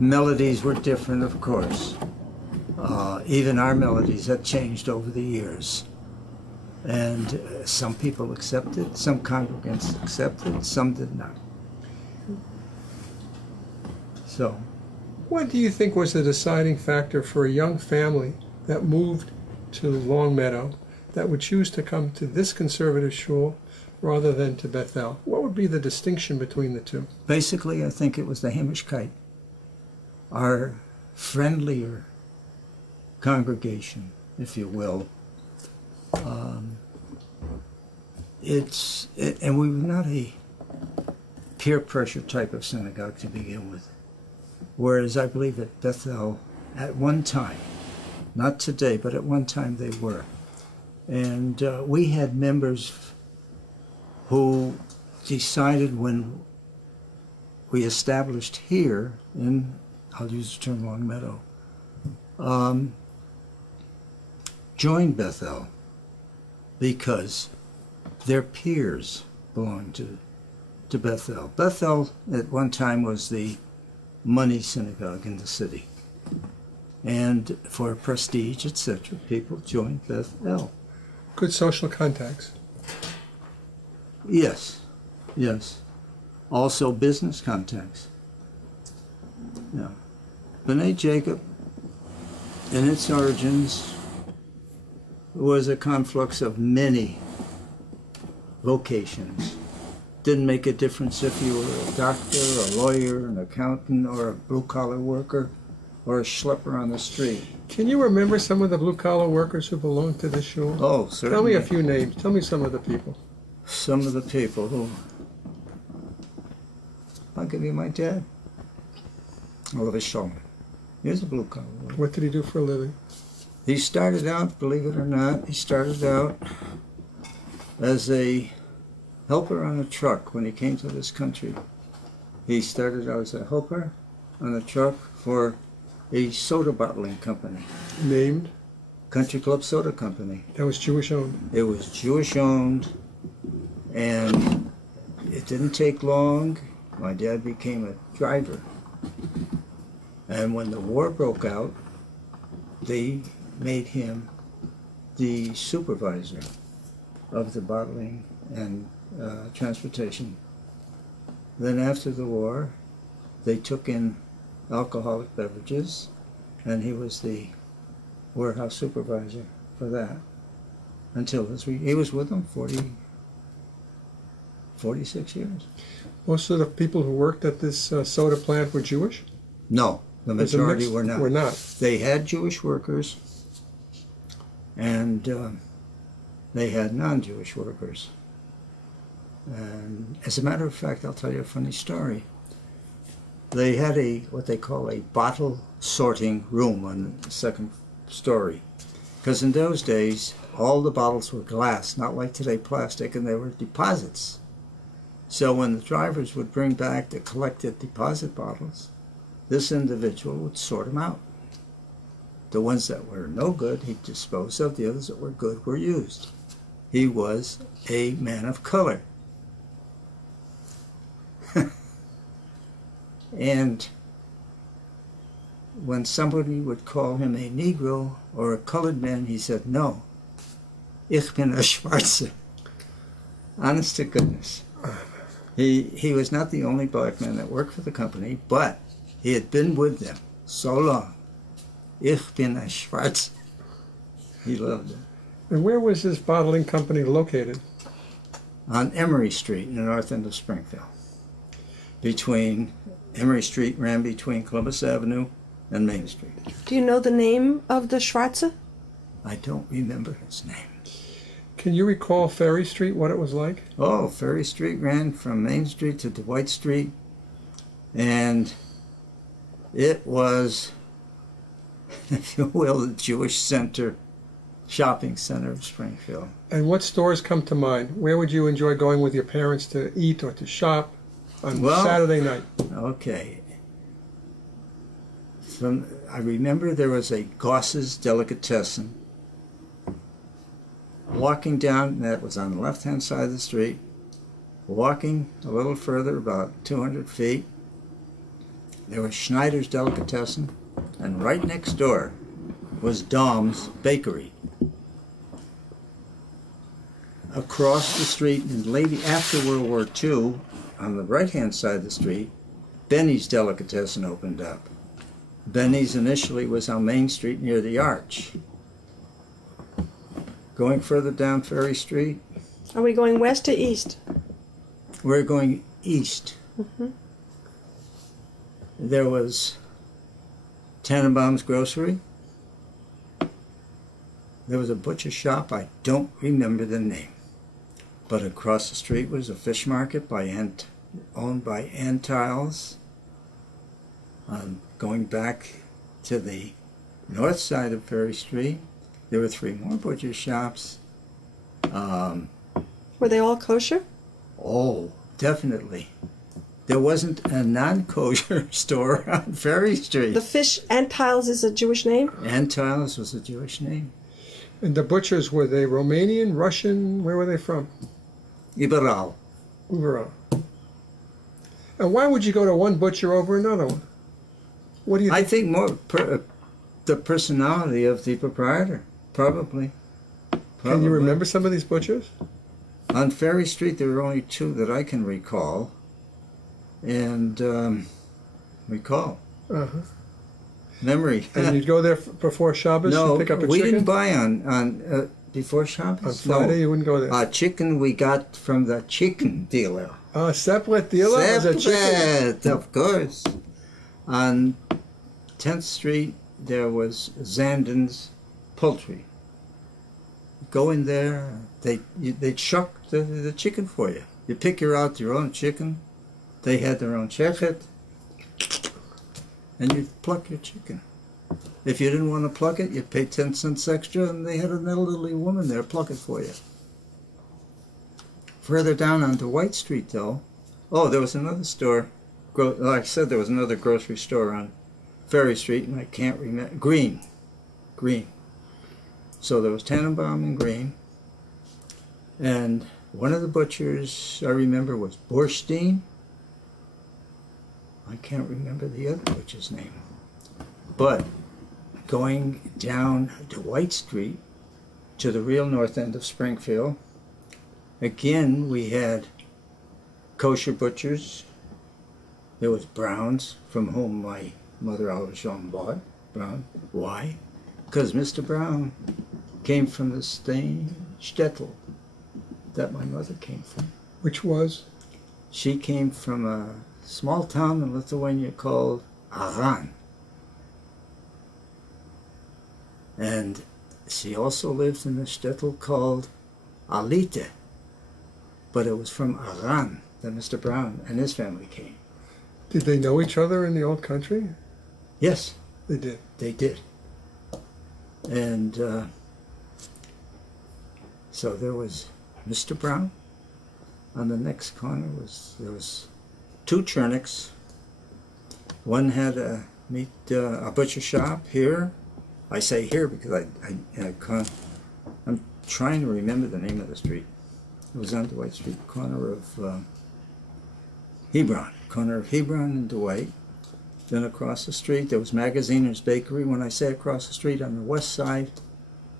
Melodies were different, of course. Even our melodies have changed over the years. And some people accepted, some congregants accepted, some did not. So, What do you think was the deciding factor for a young family that moved to Longmeadow that would choose to come to this conservative shul rather than to Bethel? What would be the distinction between the two? basically, I think it was the Hamishkite, our friendlier congregation, if you will. And we were not a peer pressure type of synagogue to begin with. Whereas I believe at Bethel, at one time, not today, but at one time they were. And we had members who decided when we established here in, I'll use the term Longmeadow, joined Bethel because their peers belonged to Bethel. Bethel at one time was the money synagogue in the city. And for prestige, etc., people joined Bethel. Good social contacts. Yes, yes. Also business contacts. Yeah. B'nai Jacob, in its origins, was a conflux of many vocations. Didn't make a difference if you were a doctor, a lawyer, an accountant, or a blue-collar worker, or a schlepper on the street. Can you remember some of the blue-collar workers who belonged to this shul? Oh, certainly. Tell me a few names. Tell me some of the people. Some of the people who... I'll give you my dad. Oliver Shulman. He's a blue-collar worker. What did he do for a living? He started out, believe it or not, he started out as a helper on a truck when he came to this country. He started out as a helper on a truck for a soda bottling company. Named? Country Club Soda Company. That was Jewish owned. It was Jewish owned, and it didn't take long. My dad became a driver. And when the war broke out, they made him the supervisor of the bottling and transportation. Then after the war, they took in alcoholic beverages, and he was the warehouse supervisor for that until he was with them 46 years. Most of the people who worked at this soda plant were Jewish? No, the majority were not. Were not. They had Jewish workers, and they had non-Jewish workers. And as a matter of fact, I'll tell you a funny story. They had what they call a bottle sorting room on the second story. Because in those days, all the bottles were glass, not like today plastic, and they were deposits. So when the drivers would bring back the collected deposit bottles, this individual would sort them out. The ones that were no good, he'd dispose of. The others that were good were used. He was a man of color. And when somebody would call him a Negro or a colored man, he said, no, ich bin a Schwarze. Honest to goodness. He was not the only black man that worked for the company, but he had been with them so long. Ich bin a Schwarze. He loved it. And where was this bottling company located? On Emory Street in the North End of Springfield. Emory Street ran between Columbus Avenue and Main Street. Do you know the name of the Schwarze? I don't remember his name. Can you recall Ferry Street, what it was like? Oh, Ferry Street ran from Main Street to Dwight Street, and it was, if you will, the Jewish center, shopping center of Springfield. And what stores come to mind? Where would you enjoy going with your parents to eat or to shop on Saturday night? Okay. I remember there was a Goss's Delicatessen. Walking down, that was on the left-hand side of the street. Walking a little further, about 200 feet, there was Schneider's Delicatessen, and right next door was Dom's Bakery. Across the street, and late after World War II, on the right-hand side of the street, Benny's Delicatessen opened up. Benny's initially was on Main Street near the Arch. Going further down Ferry Street. Are we going west or east? We're going east. Mm-hmm. There was Tannenbaum's Grocery. There was a butcher shop, I don't remember the name. But across the street was a fish market owned by Antiles. Going back to the north side of Ferry Street, there were 3 more butcher shops. Were they all kosher? Oh, definitely. There wasn't a non-kosher store on Ferry Street. The fish Antiles is a Jewish name? Antiles was a Jewish name. And the butchers, were they Romanian, Russian? Where were they from? Liberal. Overall. And why would you go to one butcher over another one? What do you think? I think more the personality of the proprietor, probably. Can you remember some of these butchers? On Ferry Street, there were only 2 that I can recall. And memory. And you'd go there before Shabbos and pick up a chicken? No, we didn't buy on before Shabbos. On Friday, you wouldn't go there? Chicken we got from the chicken dealer. Separate dealer? Separate, of course. On 10th Street, there was Zanden's Poultry. Go in there, they chuck the chicken for you. You pick out your own chicken. They had their own chechet, and you pluck your chicken. If you didn't want to pluck it, you'd pay 10 cents extra, and they had an elderly woman there pluck it for you. Further down on Dwight Street, though, there was another store. Like I said, there was another grocery store on Ferry Street, and I can't remember. Green. So there was Tannenbaum and Green. And one of the butchers I remember was Borstein. I can't remember the other butcher's name. But going down Dwight Street to the real North End of Springfield, again we had kosher butchers. There was Brown's, from whom my mother always bought. Brown. Why? Because Mr. Brown came from the same shtetl that my mother came from. Which was? She came from a small town in Lithuania called Aran. And she also lived in a shtetl called Alite. But it was from Aran that Mr. Brown and his family came. Did they know each other in the old country? Yes. They did. They did. And so there was Mr. Brown. On the next corner there was two Chernicks. One had a butcher shop here. I say here because I'm trying to remember the name of the street. It was on Dwight Street, corner of Hebron. Corner of Hebron and Dwight. Then across the street there was Magaziner's Bakery. When I say across the street, on the west side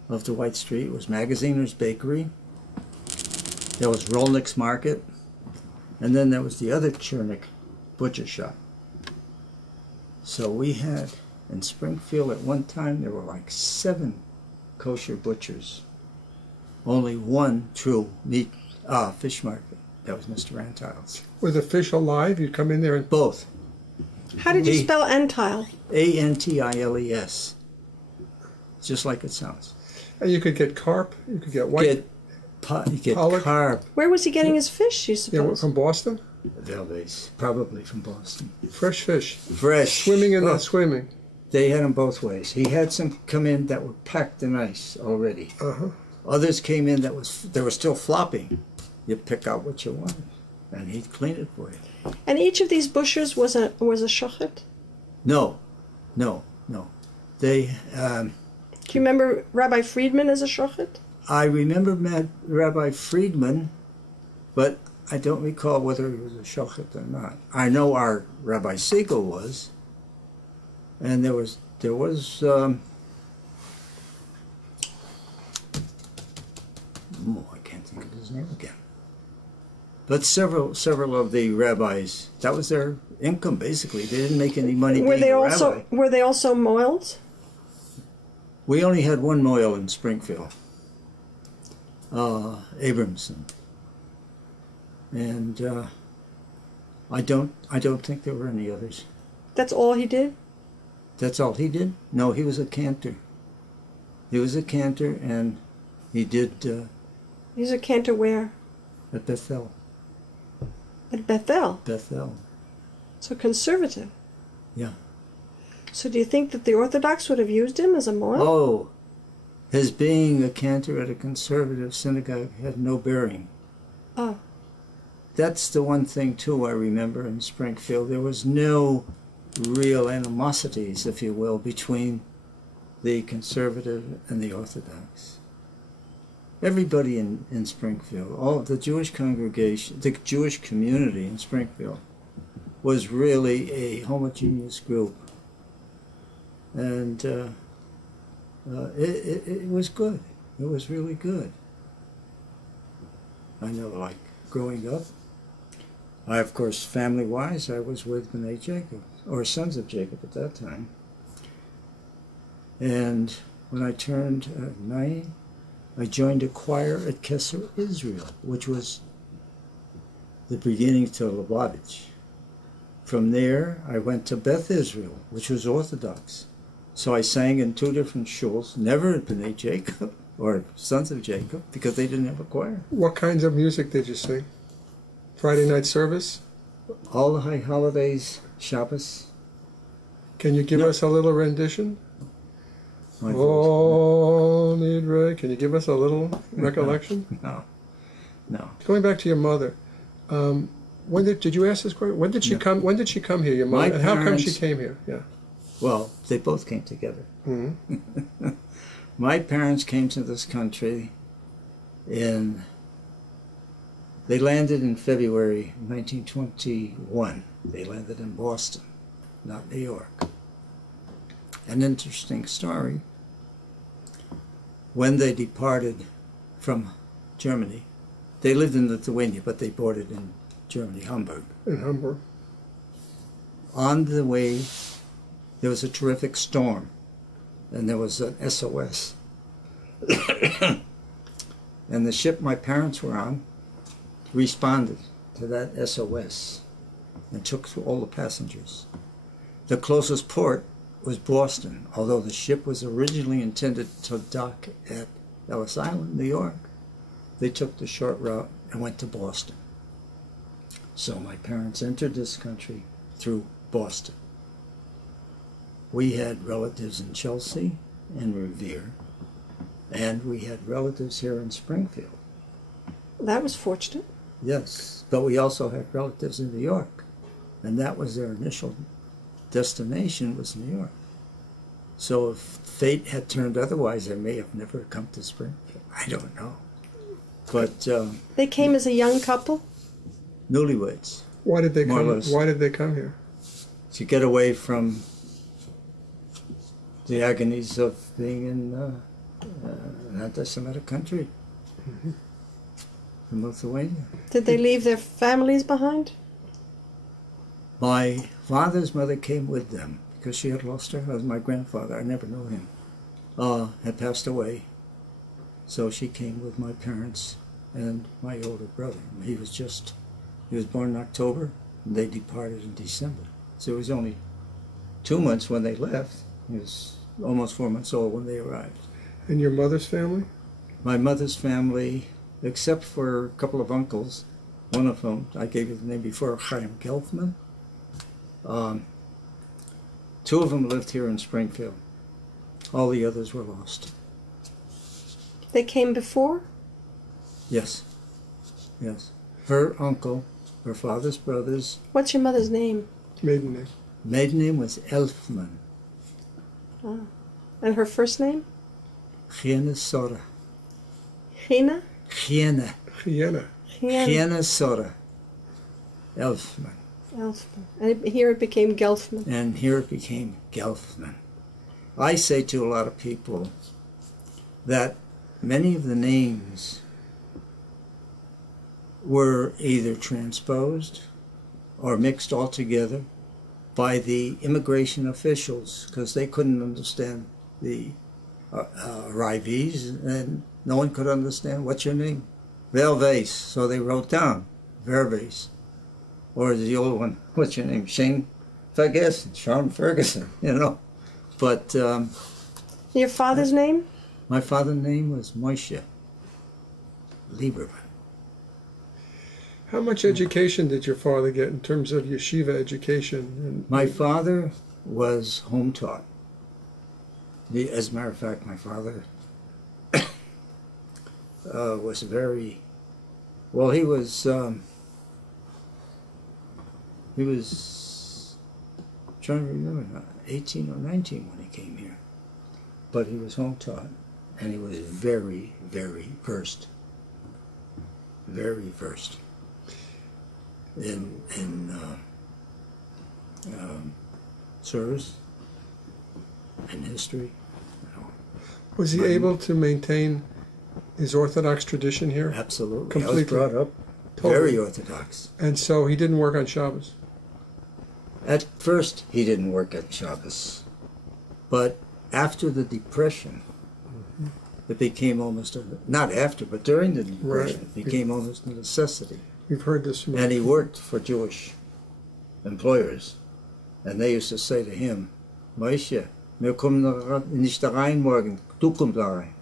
of Dwight Street was Magaziner's Bakery. There was Rolnick's Market. And then there was the other Chernick butcher shop. So we had, in Springfield at one time, there were like 7 kosher butchers. Only one true fish market. That was Mr. Antile's. Were the fish alive? You'd come in there and... Both. How did you spell Antile? Antiles. Just like it sounds. And you could get carp, you could get white... You get pollock. carp. Where was he getting his fish, you Yeah, suppose? from Boston? Probably from Boston. Fresh fish. Fresh. Swimming and not swimming. They had them both ways. He had some come in that were packed in ice already. Uh-huh. Others came in they were still flopping. You pick out what you wanted, and he'd clean it for you. And each of these butchers was a shochet? No. They. Do you remember Rabbi Friedman as a shochet? I remember Rabbi Friedman, but I don't recall whether he was a shochet or not. I know our Rabbi Siegel was, and there was I can't think of his name again. But several of the rabbis, that was their income basically. They didn't make any money being a rabbi. Were they also moils? We only had one moil in Springfield, Abramson, and I don't think there were any others. That's all he did? That's all he did? No, he was a cantor. He was a cantor, and he did. He's a cantor where? At Bethel. At Bethel? Bethel. So conservative. Yeah. So do you think that the Orthodox would have used him as a moil? Oh, his being a cantor at a conservative synagogue had no bearing. Oh. That's the one thing, too, I remember in Springfield. There was no real animosities, if you will, between the conservative and the Orthodox. Everybody in Springfield, all the Jewish congregation, the Jewish community in Springfield, was really a homogeneous group. And it was good. It was really good. I know, like, growing up, of course, family-wise, I was with B'nai Jacob, or Sons of Jacob at that time. And when I turned 9, I joined a choir at Kesser, Israel, which was the beginning to Lubavitch. From there, I went to Beth Israel, which was Orthodox. So I sang in 2 different shuls, never at B'nai Jacob or Sons of Jacob, because they didn't have a choir. What kinds of music did you sing? Friday night service? All the high holidays, Shabbos. Can you give us a little rendition? My voice. Oh, Nidre. Can you give us a little recollection? No. Going back to your mother, when did you ask this question? When did she come? When did she come here? Your mother, My and how come she parents- came here? Yeah. Well, they both came together. Mm-hmm. My parents came to this country they landed in February 1921. They landed in Boston, not New York. An interesting story. When they departed from Germany, they lived in Lithuania, but they boarded in Germany, Hamburg. In Hamburg. On the way, there was a terrific storm, and there was an SOS. And the ship my parents were on responded to that SOS and took all the passengers. The closest port was Boston, although the ship was originally intended to dock at Ellis Island, New York. They took the short route and went to Boston. So my parents entered this country through Boston. We had relatives in Chelsea, in Revere, and we had relatives here in Springfield. That was fortunate. Yes, but we also had relatives in New York, and that was their initial destination, was New York. So if fate had turned otherwise, they may have never come to Springfield. I don't know. But They came as a young couple? newlyweds, Why did they More or come? less. Why did they come here? to get away from the agonies of being in an anti-Semitic country, in Lithuania. Did they leave their families behind? My father's mother came with them because she had lost her husband. My grandfather, I never knew him, had passed away. So she came with my parents and my older brother. He was born in October, and they departed in December. So it was only 2 months when they left. He was almost 4 months old when they arrived. And your mother's family? My mother's family, except for a couple of uncles, one of whom, I gave you the name before, Chaim Gelfman. 2 of them lived here in Springfield. All the others were lost. They came before? Yes. Yes. Her uncle, her father's brothers, What's your mother's name? Maiden name. maiden name was Elfman. Oh. And her first name? Chiena Sora. Gina? Chiena. Chiena. Chiena Sora. Elfman. Elfman. And here it became Gelfman. And here it became Gelfman. I say to a lot of people that many of the names were either transposed or mixed altogether by the immigration officials because they couldn't understand the arrivees, and no one could understand, what's your name? Verwees. So they wrote down Verwees. Or the old one, what's your name? Shane Ferguson, Sean Ferguson, you know. But Your father's name? my father's name was Moshe Lieberman. How much education did your father get in terms of yeshiva education? My father was home taught. As a matter of fact, my father was very, well, he was trying to remember now, 18 or 19 when he came here. But he was home taught, and he was very, very versed. Very versed in service and history. Was he able to maintain his Orthodox tradition here? Absolutely. Completely. I was brought up very Orthodox. And so he didn't work on Shabbos? At first, he didn't work at Shabbos. But after the Depression, it became almost, not after, but during the Depression, Right. it became almost a necessity. We've heard this from And he worked for Jewish employers. And they used to say to him, Moshe, wir kommen nicht da rein morgen, du kommst da rein.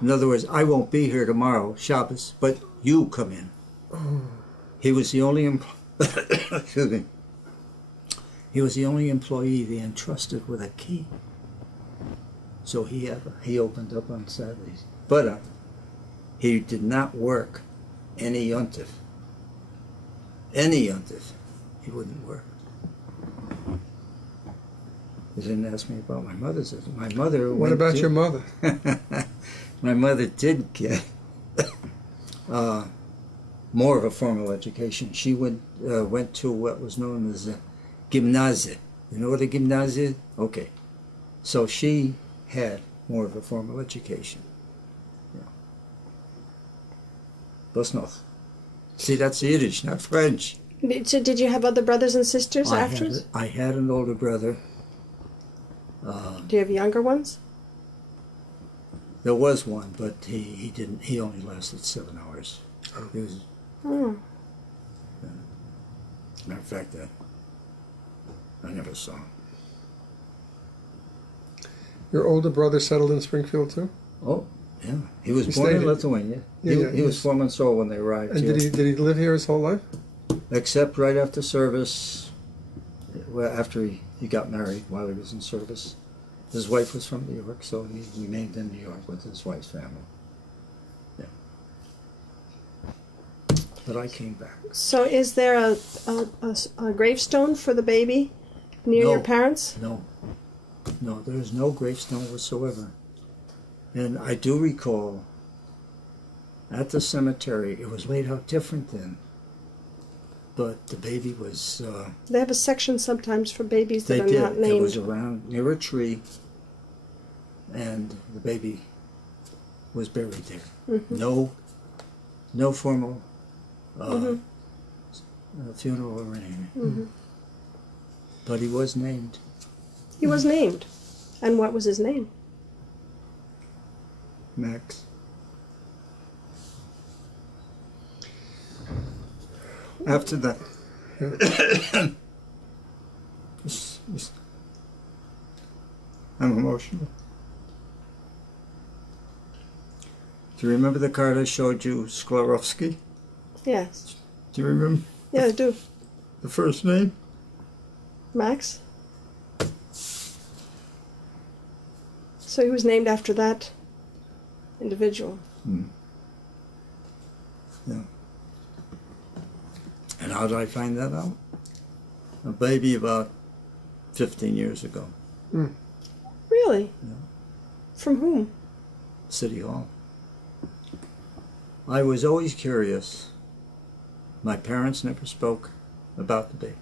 In other words, I won't be here tomorrow, Shabbos, but you come in. He was the only excuse me. He was the only employee they entrusted with a key. So he opened up on Saturdays. But he did not work any yontif. Any yontif, he wouldn't work. He didn't ask me about my mother's. My mother. What about your mother? My mother did get more of a formal education. She went to what was known as a gymnasie. You know what a gymnasie is? Okay. So she had more of a formal education. Yeah. Was noch? See, that's Yiddish, not French. So did you have other brothers and sisters afterwards? I had an older brother. Do you have younger ones? There was one, but he didn't. He only lasted 7 hours. He was. Oh. Matter of fact, I never saw him. Your older brother settled in Springfield too? Oh, yeah. He was He born in stayed in- Lithuania. Yeah, He was 4 months old when they arrived And here. did he live here his whole life? Except right after service, well, after he got married, while he was in service, His wife was from New York, so he remained in New York with his wife's family. Yeah. But I came back. So is there a gravestone for the baby near No. your parents? No. No, there's no gravestone whatsoever. And I do recall at the cemetery, it was laid out different then. But the baby was... They have a section sometimes for babies that they are did. not named. It was around near a tree, and the baby was buried there. Mm-hmm. No formal Mm-hmm. funeral or anything. Mm-hmm. But he was named. He was named. And what was his name? Max. After that, I'm emotional. Do you remember the card I showed you, Sklarowski? Yes. Do you remember Yeah, I do. the first name? Max? So he was named after that individual. Yeah. And how did I find that out? A baby about 15 years ago. Really? Yeah. From whom? City Hall. I was always curious. My parents never spoke about the baby.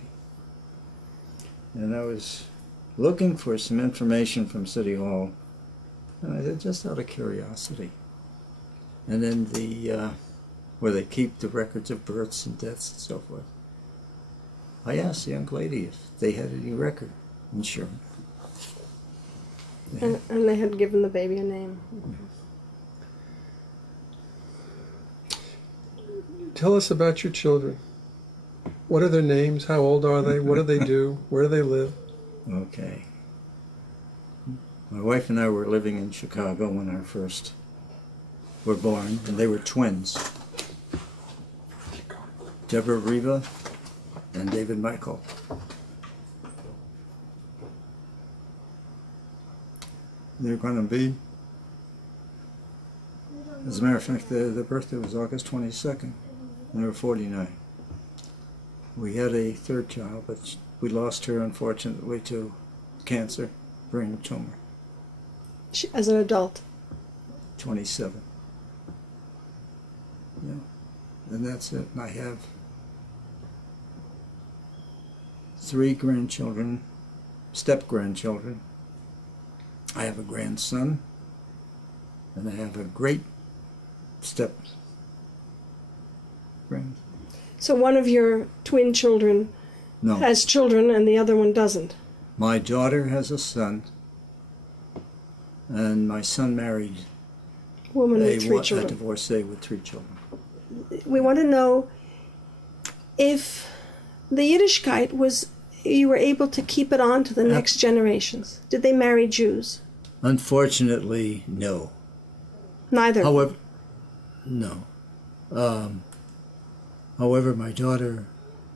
And I was looking for some information from City Hall, and I said, just out of curiosity. And then where they keep the records of births and deaths and so forth. I asked the young lady if they had any record insurance. And they had given the baby a name. Tell us about your children. What are their names? How old are they? What do they do? Where do they live? Okay. My wife and I were living in Chicago when our first were born, and they were twins. Deborah Riva and David Michael. They're going to be, as a matter of fact, their birthday was August 22nd, and they were 49. We had a third child, but we lost her, unfortunately, to cancer, brain tumor, As an adult. 27. Yeah, and that's it. And I have 3 grandchildren, step-grandchildren. I have a grandson, and I have a great step-grand. So one of your twin children No, has children and the other one doesn't. my daughter has a son, and my son married Woman with 3 a children. divorcee with 3 children. We want to know if the Yiddishkeit was, you were able to keep it on to the next generations. Did they marry Jews? Unfortunately, no. Neither. However, no. However, my daughter,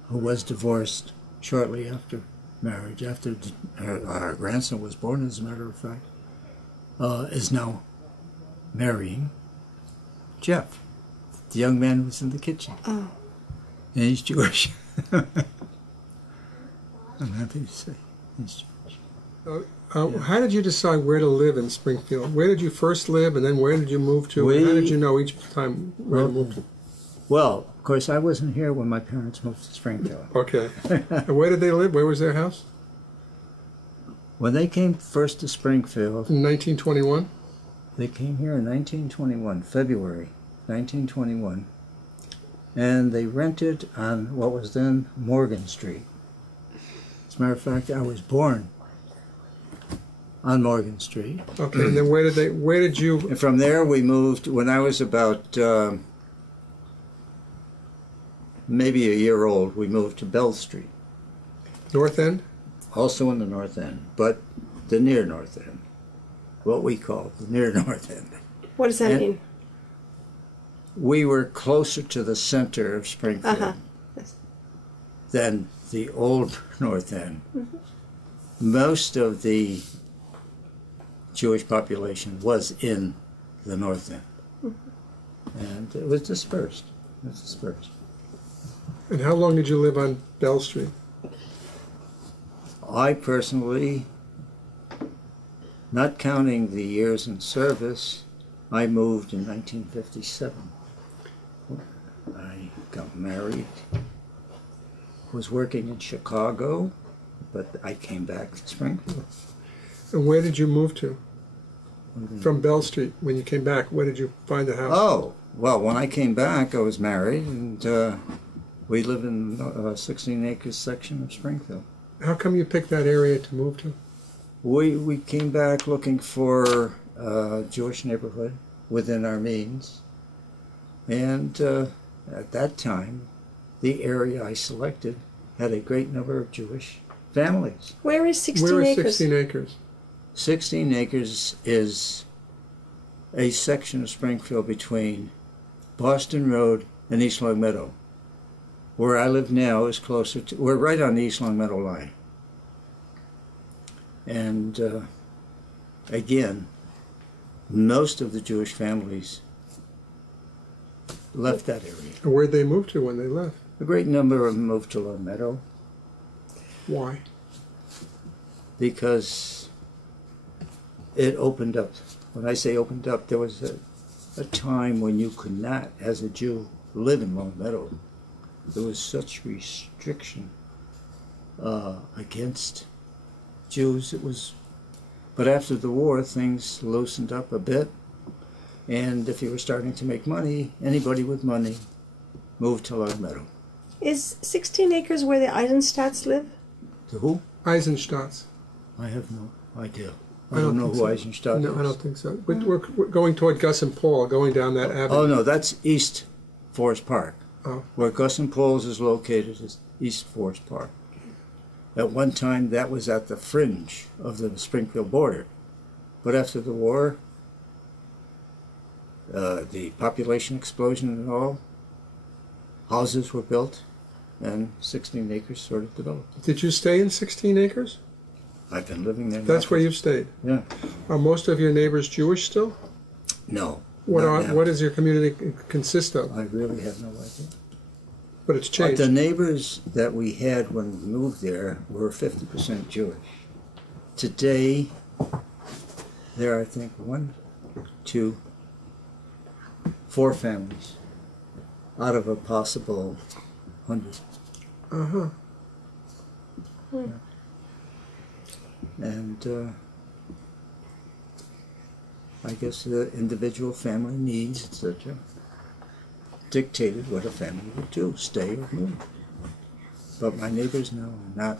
who was divorced shortly after marriage, after our grandson was born, as a matter of fact, is now marrying Jeff, the young man who was in the kitchen. Oh. And he's Jewish. I'm happy to say he's Jewish. How did you decide where to live in Springfield? Where did you first live, and then where did you move to? And how did you know each time where to move to? Well, of course, I wasn't here when my parents moved to Springfield. Okay. And where did they live? Where was their house? When they came first to Springfield, In 1921? they came here in 1921, February 1921, and they rented on what was then Morgan Street. As a matter of fact, I was born on Morgan Street. Okay, and then where did you... And from there we moved, when I was about maybe a year old, we moved to Bell Street, North End? also in the North End, but the near North End, what we call the near North End. What does that And- mean? We were closer to the center of Springfield Uh-huh. Yes. than the old North End. Most of the Jewish population was in the North End. And it was dispersed. It was dispersed. And how long did you live on Bell Street? I personally, not counting the years in service, I moved in 1957. I got married, was working in Chicago, but I came back to Springfield. And where did you move to? From Bell Street, when you came back, where did you find a house? Oh, well, when I came back, I was married, and we live in a 16-acre section of Springfield. How come you picked that area to move to? We came back looking for a Jewish neighborhood within our means, and at that time, the area I selected had a great number of Jewish families. Where is 16 Where is acres? 16 acres? 16 acres is a section of Springfield between Boston Road and East Long Meadow. Where I live now is closer to, we're right on the East Long Meadow line. And again, most of the Jewish families left that area. And where'd they move to when they left? A great number of them moved to Long Meadow Why? because it opened up. When I say opened up, there was a time when you could not, as a Jew, live in Long Meadow. There was such restriction against Jews. It was, but after the war, things loosened up a bit. And if you were starting to make money, anybody with money moved to Long Meadow. Is 16 acres where the Eisenstadts live? To who? Eisenstadts. I have no idea. I I don't don't know think who so. Eisenstadt is. No, I don't think so. But we're going toward Gus and Paul, going down that avenue. Oh, no, that's East Forest Park. Oh. Where Gus and Paul's is located is East Forest Park. At one time, that was at the fringe of the Springfield border. But after the war, the population explosion and all, houses were built, and 16 acres sort of developed. Did you stay in 16 acres? I've been living there now. That's where you've stayed. Yeah. Are most of your neighbors Jewish still? No. not now. What does your community consist of? I really have no idea. But it's But changed. the neighbors that we had when we moved there were 50% Jewish. Today, there are, I think, 1, 2, 4 families out of a possible 100. Uh-huh. And I guess the individual family needs, etc., dictated what a family would do, stay or move. But my neighbors now are not.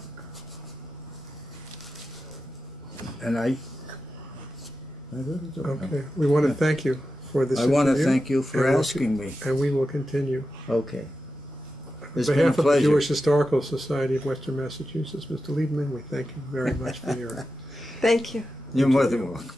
And I really don't know. Okay. We want to thank you for this I want to interview, thank you for and we'll asking me. And we will continue. Okay. On It's been a behalf of the pleasure. Jewish Historical Society of Western Massachusetts, Mr. Lieberman, we thank you very much for your Thank you. You're more than welcome.